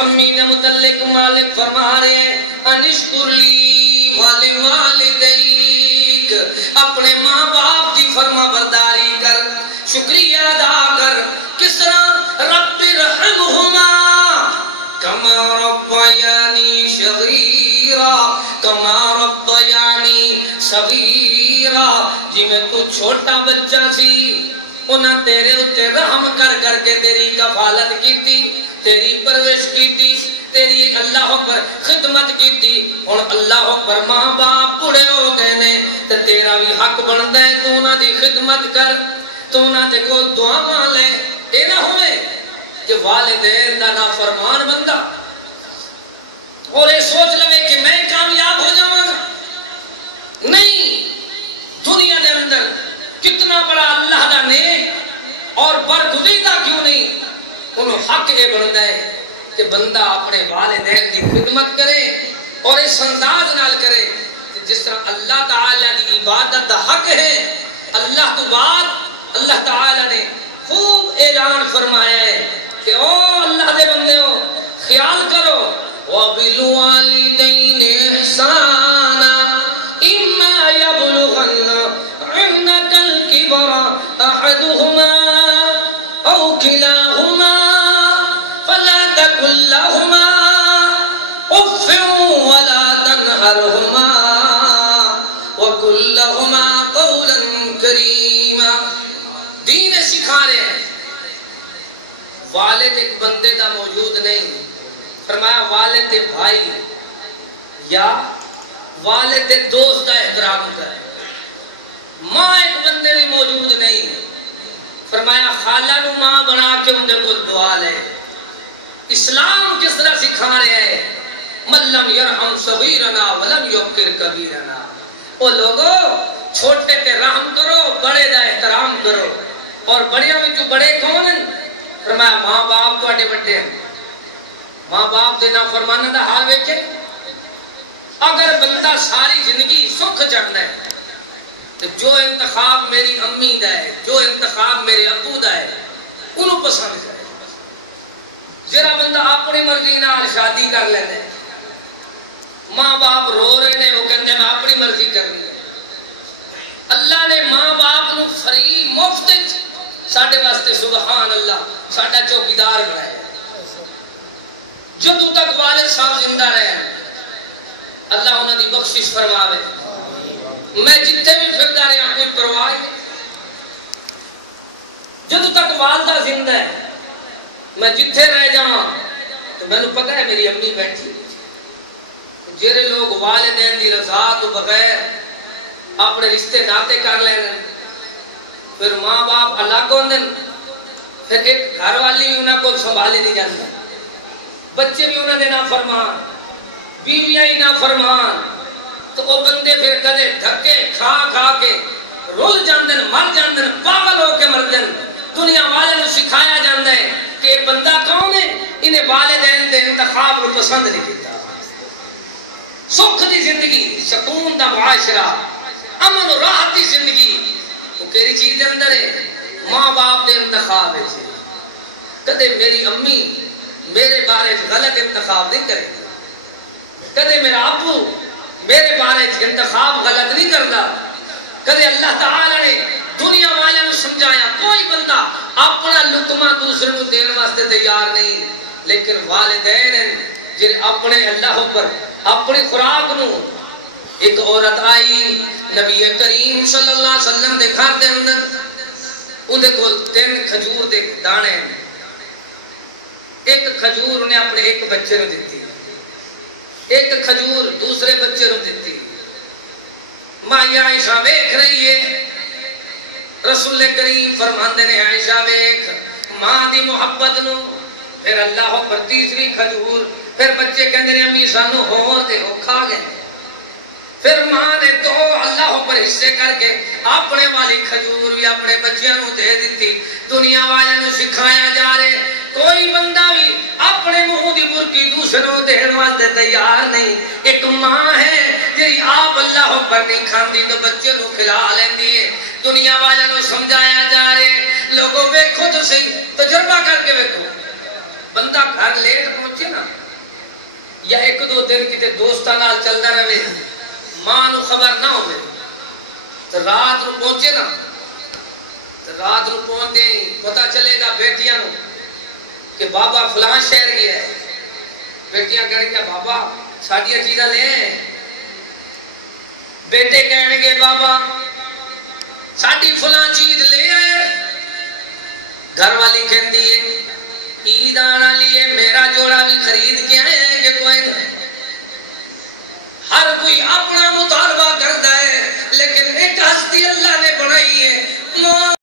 امی نے متعلق مالک فرما رہے ہیں انشکر لی والوالدیک، اپنے ماں باپ کی فرما برداری کر، شکریہ ادا کر۔ کس طرح؟ رب ارحمہما کما ربیانی صغیرا، کما ربیانی صغیرا، جی میں تو چھوٹا بچہ سی انہاں تیرے اتے رحم کر کر کے تیری کفالت کی تھی، تیری پرورش کی تھی، تیری اللہ پر خدمت کی تھی۔ ہن اللہ پر ماں باپ بوڑھے ہو گئے نے تے تیرا بھی حق بندا ہے تو انہاں دی خدمت کر، تو انہاں تے کو دعا مان لے۔ اے نہ ہوئے کہ والدین دا نافرمان بندہ اور یہ سوچ لے کہ میں کامیاب ہو جاؤں گا۔ نہیں، دنیا دے اندر کتنا بڑا اللہ دا نیک اور برگزیدہ کیوں نہیں، انہوں حق یہ بنتا ہے کہ بندہ اپنے والدین کی خدمت کرے اور اس انداز نال کرے جس طرح اللہ تعالیٰ کی عبادت دا حق ہے۔ اللہ تو بعد اللہ تعالیٰ نے خوب اعلان فرمایا ہے کہ او اللہ دے بندے ہو خیال کرو وَبِالْوَالِدَيْنِ إِحْسَانًا إِمَّا يَبْلُغَنَّ عِنْدَكَ الْكِبَرَ أَحَدُهُمَا أَوْ كِلَاهُمَا فَلَا تَقُل لَّهُمَا أُفٍّ وَلَا تَنْهَرْهُمَا وَقُل لَّهُمَا قَوْلًا كَرِيمًا۔ دین سکھا رہے ہیں والد ایک بندے دا موجود نہیں، فرمایا والد بھائی یا والد دوست کا احترام کر۔ ماں ایک بندے دی موجود نہیں، فرمایا خالہ نو ماں بنا کے ان کو دعا لے۔ اسلام کس طرح سکھا رہے ہیں من لم یرحم صغیرنا ولم یوقر کبیرنا، او لوگو چھوٹے تے رحم کرو، بڑے دا احترام کرو۔ اور بڑیاں وچوں بڑے کون ہیں؟ فرمایا ماں باپ تواڈے بڑے ہیں۔ ماں باپ دے نافرماناں دا حال ویکھے۔ اگر بندہ ساری زندگی سکھ چاہتا ہے تو جو انتخاب میری امی دا ہے، جو انتخاب میرے ابو دا ہے انہوں پسند کرے۔ جڑا بندہ اپنی مرضی نال شادی کر لینا ہے، ماں باپ رو رہے نے وہ کہتے ہیں میں اپنی مرضی کرنی ہے۔ اللہ نے ماں باپ نو فری مفت ساڈے واسطے سبحان اللہ ساڈا چوکیدار بنایا۔ جدوں تک والد صاحب زندہ رہے اللہ انہاں دی بخشش فرماوے۔ میں جتنے بھی پھردا رہا کوئی پرواہ نہیں، جدوں تک والدہ زندہ ہے میں جتھے رہ جاواں تو میں نے پتہ ہے میری امی بیٹھی۔ جڑے لوگ والدین دی رضا تو بغیر اپنے رشتے ناتے کر لینے، پھر ماں باپ الگ ہوندے، پھر ایک گھر والی بھی انہاں کو سنبھالے نہیں جاندی، بچے بھی انہاں دے نافرمان، بیویاں ہی نافرمان، تو وہ بندے پھر کدے دھکے کھا کھا کے رول جاندن، مر جاندن، پاگل ہو کے مر جاندن۔ دنیا والے نو سکھایا جاندا ہے کہ یہ بندہ کون ہے، انہیں والدین دے انتخاب کو پسند نہیں کیتا۔ سکھ دی زندگی، سکون دا معاشرہ، امن و راحت دی زندگی وہ کیری چیز دے اندر ہے؟ ماں باپ دے انتخاب ہے۔ کدے میری امی میرے بارے غلط انتخاب نہیں کرے، کدے میرا ابو میرے بارے انتخاب غلط نہیں کرتا۔ کدے اللہ تعالی نے دنیا والے نے سمجھایا کوئی بندہ اپنا لقمہ دوسرے کو دین واسطے تیار نہیں، لیکن والدین جن اپنے اللہ پر اپنی خوراک نو۔ ایک عورت آئی نبی کریم صلی اللہ علیہ وسلم دے گھر دے اندر، اندے کو 3 کھجور دے دانے، ایک کھجور انہیں اپنے ایک بچے نو دیتی، ایک کھجور دوسرے بچے نو دیتی۔ ماں عائشہ ویکھ رہی ہے، رسول کریم فرماندے نے عائشہ ویکھ ماں دی محبت نو، پھر اللہ پر تیسری کھجور، پھر بچے کہندے نے امی سانو ہور تے ہو کھا گئے، پھر ماں نے تو اللہ پر حصے کر کے اپنے والی کھجور بھی اپنے بچیاں نو دے دیتی۔ دنیا والے نو سکھایا جا رہے کوئی بندہ بھی اپنے منہ دی برکی دوسرے نو دین واسطے تیار نہیں۔ ایک ماں ہے جی آپ اللہ پر نہیں کھاندی تو بچے نو کھلا لیندی ہے۔ دنیا والے نو سمجھایا جا رہے لوگوں ویکھو تو صحیح، تجربہ کر کے ویکھو، بندہ گھر لیٹ پہنچے نا یا ایک دو دن کتے دوستاں نال چلدا رہے ماں نو خبر نہ ہوے تو رات نو پہنچے نا تو رات نو پہنچے پتہ چلے گا بیٹیاں نو کہ بابا فلاں شہر گیا ہے بیٹیاں کہنے گے بابا ساڈیاں چیزاں لے آئے بیٹے کہنے گے بابا ساڈی فلاں چیز لے آئے گھر والی کہندی ہے عید آنا لیے میرا جوڑا بھی خرید کے آئے ہیں کہ کوئی نہیں ہر کوئی اپنا مطالبہ کرتا